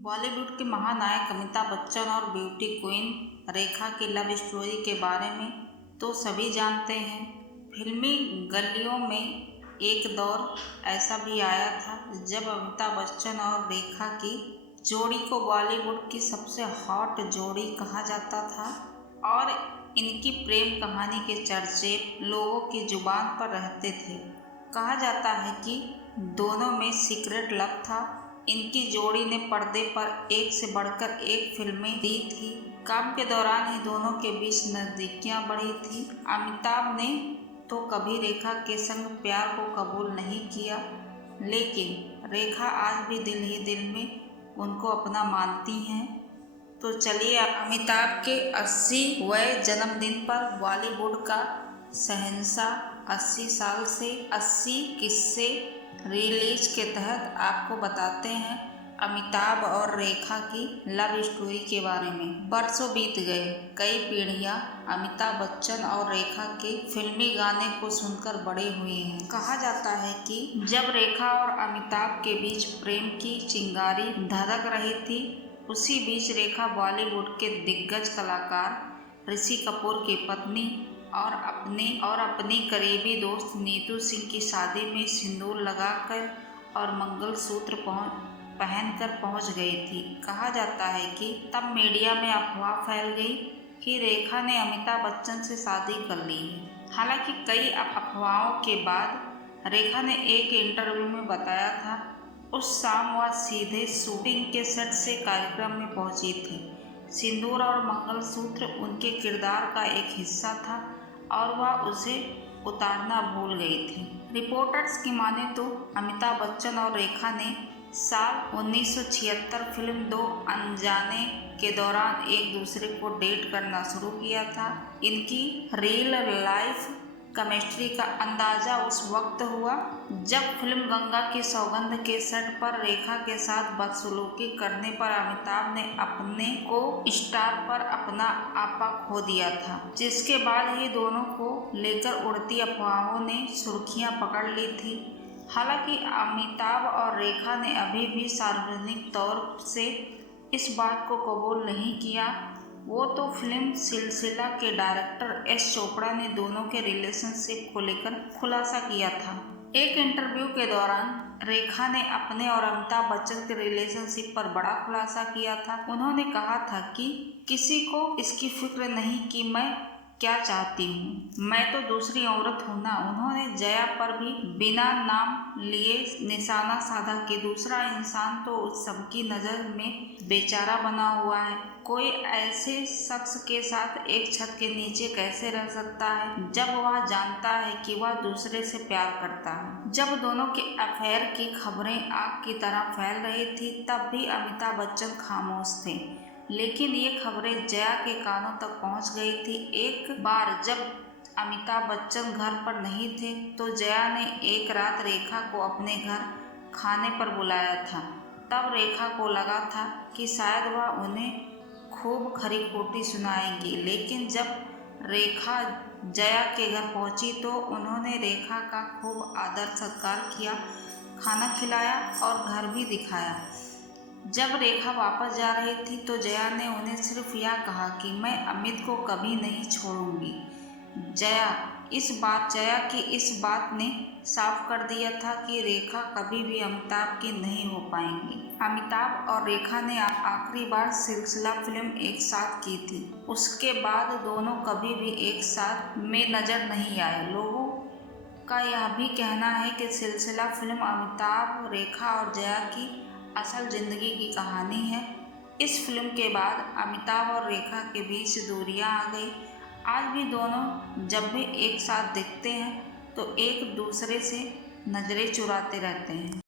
बॉलीवुड के महानायक अमिताभ बच्चन और ब्यूटी क्वीन रेखा की लव स्टोरी के बारे में तो सभी जानते हैं। फिल्मी गलियों में एक दौर ऐसा भी आया था जब अमिताभ बच्चन और रेखा की जोड़ी को बॉलीवुड की सबसे हॉट जोड़ी कहा जाता था और इनकी प्रेम कहानी के चर्चे लोगों की जुबान पर रहते थे। कहा जाता है कि दोनों में सीक्रेट लव था। इनकी जोड़ी ने पर्दे पर एक से बढ़कर एक फिल्में दी थी। काम के दौरान ही दोनों के बीच नज़दीकियां बढ़ी थी। अमिताभ ने तो कभी रेखा के संग प्यार को कबूल नहीं किया, लेकिन रेखा आज भी दिल ही दिल में उनको अपना मानती हैं। तो चलिए अमिताभ के 80वें जन्मदिन पर बॉलीवुड का शहंशाह 80 साल से 80 किस्से रिलीज के तहत आपको बताते हैं अमिताभ और रेखा की लव स्टोरी के बारे में। बरसों बीत गए, कई पीढ़ियां अमिताभ बच्चन और रेखा के फिल्मी गाने को सुनकर बड़े हुए हैं। कहा जाता है कि जब रेखा और अमिताभ के बीच प्रेम की चिंगारी धधक रही थी, उसी बीच रेखा बॉलीवुड के दिग्गज कलाकार ऋषि कपूर की पत्नी और अपनी करीबी दोस्त नीतू सिंह की शादी में सिंदूर लगाकर और मंगलसूत्र पहनकर पहुंच गई थी। कहा जाता है कि तब मीडिया में अफवाह फैल गई कि रेखा ने अमिताभ बच्चन से शादी कर ली है। हालांकि कई अफवाहों के बाद रेखा ने एक इंटरव्यू में बताया था उस शाम वह सीधे शूटिंग के सेट से कार्यक्रम में पहुंची थी। सिंदूर और मंगलसूत्र उनके किरदार का एक हिस्सा था और वह उसे उतारना भूल गई थी। रिपोर्टर्स की माने तो अमिताभ बच्चन और रेखा ने साल 1976 फिल्म दो अनजाने के दौरान एक दूसरे को डेट करना शुरू किया था। इनकी रियल लाइफ केमिस्ट्री का अंदाजा उस वक्त हुआ जब फिल्म गंगा की सौगंध के सेट पर रेखा के साथ बदसलूकी करने पर अमिताभ ने अपने को स्टार पर अपना आपा खो दिया था, जिसके बाद ही दोनों को लेकर उड़ती अफवाहों ने सुर्खियां पकड़ ली थी। हालांकि अमिताभ और रेखा ने अभी भी सार्वजनिक तौर से इस बात को कबूल नहीं किया। वो तो फिल्म सिलसिला के डायरेक्टर एस चोपड़ा ने दोनों के रिलेशनशिप को लेकर खुलासा किया था। एक इंटरव्यू के दौरान रेखा ने अपने और अमिताभ बच्चन के रिलेशनशिप पर बड़ा खुलासा किया था। उन्होंने कहा था कि किसी को इसकी फिक्र नहीं कि मैं क्या चाहती हूँ, मैं तो दूसरी औरत हूँ ना। उन्होंने जया पर भी बिना नाम लिए निशाना साधा कि दूसरा इंसान तो सबकी नज़र में बेचारा बना हुआ है। कोई ऐसे शख्स के साथ एक छत के नीचे कैसे रह सकता है जब वह जानता है कि वह दूसरे से प्यार करता है। जब दोनों के अफेयर की खबरें आग की तरह फैल रही थी, तब भी अमिताभ बच्चन खामोश थे, लेकिन ये खबरें जया के कानों तक पहुंच गई थी। एक बार जब अमिताभ बच्चन घर पर नहीं थे तो जया ने एक रात रेखा को अपने घर खाने पर बुलाया था। तब रेखा को लगा था कि शायद वह उन्हें खूब खरी खोटी सुनाएंगी, लेकिन जब रेखा जया के घर पहुंची तो उन्होंने रेखा का खूब आदर सत्कार किया, खाना खिलाया और घर भी दिखाया। जब रेखा वापस जा रही थी तो जया ने उन्हें सिर्फ यह कहा कि मैं अमित को कभी नहीं छोड़ूंगी। जया की इस बात ने साफ कर दिया था कि रेखा कभी भी अमिताभ की नहीं हो पाएंगी। अमिताभ और रेखा ने आखिरी बार सिलसिला फिल्म एक साथ की थी। उसके बाद दोनों कभी भी एक साथ में नजर नहीं आए। लोगों का यह भी कहना है कि सिलसिला फिल्म अमिताभ, रेखा और जया की असल जिंदगी की कहानी है। इस फिल्म के बाद अमिताभ और रेखा के बीच दूरियां आ गई। आज भी दोनों जब भी एक साथ दिखते हैं तो एक दूसरे से नजरें चुराते रहते हैं।